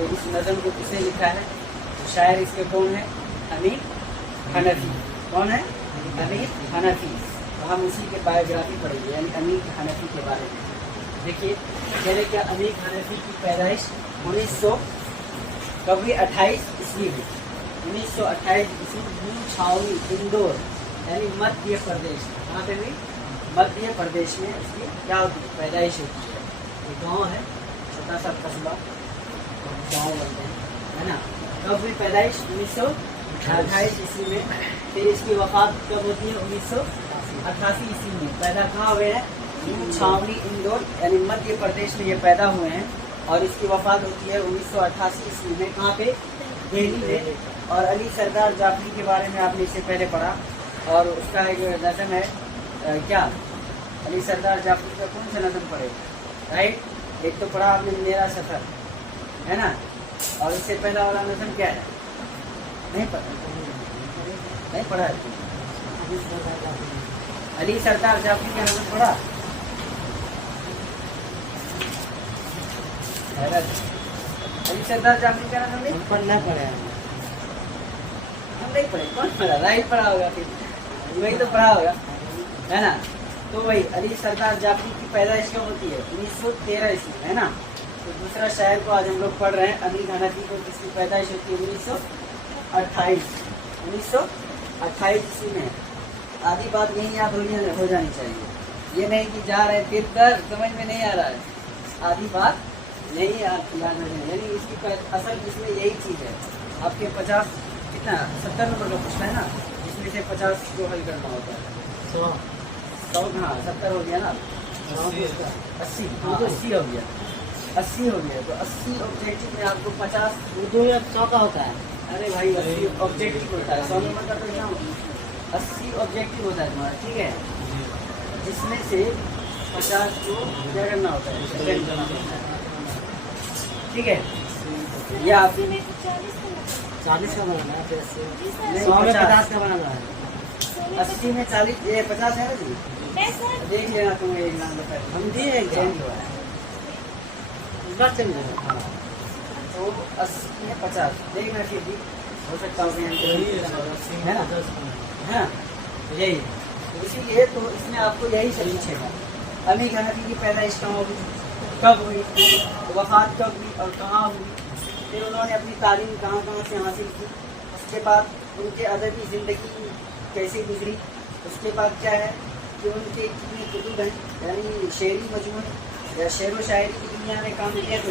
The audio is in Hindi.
तो इस नज़म को किसने लिखा है? तो शायर इसके कौन है? अमीर हनफी। कौन है? अमीर हनफी। तो हम उसी के बायोग्राफी पढ़ेंगे, यानी अमीर हनफी के बारे में। देखिए कह रहे क्या, अमीर हनफी की पैदाइश 1900 कब हुई? 28 ईस्वी हुई। 1928 ईस्वी न्यू छावनी, इंदौर, यानी मध्य प्रदेश। कहाँ पे हुई? मध्य प्रदेश में उसकी क्या होती है? पैदाइश होती है। ये गाँव है, छोटा सा कस्बा, गाँव बोलते हैं, है ना। कब हुई पैदाइश? 1928 ईस्वी में। फिर इसकी वफात कब होती है? 1988 ईस्वी में। पैदा कहाँ हुए हैं? न्यू छावनी, इंदौर, यानी मध्य प्रदेश में ये पैदा हुए हैं। और इसकी वफात होती है 1988 ईस्वी में। कहाँ पे? दिल्ली में। और अली सरदार जाफरी के बारे में आपने इससे पहले पढ़ा, और उसका एक नज़म है क्या, अली सरदार जाफरी का कौन सा नज़म पढ़े? राइट, एक तो पढ़ा आपने मेरा सफ़र, है ना। और इससे पहला वाला नज़म क्या है? नहीं पढ़ा? नहीं पढ़ा है? अली सरदार जाफरी का नज़म पढ़ा? अली सरदार जाफरी का नज़म नहीं पढ़ना पड़े। हम नहीं पढ़े, कौन पढ़ा? राइट पढ़ा होगा, फिर वही तो पढ़ा होगा, है ना। तो वही अली सरदार जाफरी की पैदाइश कब होती है? 1913 ईस्वी, है ना। तो दूसरा शायर को आज हम लोग पढ़ रहे हैं, अमीर हनफी को, जिसकी पैदाइश होती है 1928 ईस्वी में। आधी बात यही याद हो जानी चाहिए, ये नहीं कि जा रहे फिर कर समझ में नहीं आ रहा है, आधी बात नहीं याद हो जाए। यानी इसकी असल इसमें यही चीज़ है। आपके 50 कितना 70 नंबर का प्रश्न है ना, इसमें से 50 को हल करना होता है। 100 हाँ 70 हो गया ना, 80 हाँ 80 हो गया, 80 हो गया। तो 80 ऑब्जेक्टिव में आपको 50 उर्दू में 100 का होता है। अरे भाई 80 ऑब्जेक्टिव होता है, 100 नंबर का तो एग्जाम 80 ऑब्जेक्टिव होता है तुम्हारा, ठीक है। जिसमें से 50 को क्या करना होता है? सेकंड करना होता है, ठीक है। या 40 का बनाना है, 100 में 50 का बनाना है। 80 में 40 ये 50 है ना जी, देख लेना तुम एग्जाम में पहले। हम दिए एग्जाम चेंज हुआ है, इस बार चेंज हुआ। हाँ। तो 80 में 50 देखना, फिर भी हो सकता हो है ना, है ना। यही तो इसीलिए तो इसमें आपको यही सब पूछेगा, अमीर हनफी की पैदाइश कहाँ हुई, कब हुई, वफात कब हुई और कहाँ हुई, फिर उन्होंने अपनी तालीम कहाँ कहाँ से हासिल की, उसके बाद उनके अदबी ज़िंदगी कैसे गुजरी, उसके बाद क्या है कि उनके कितनी कुतुब हैं, यानी शेरी मजमून या शेर व शायरी की दुनिया में काम किया। तो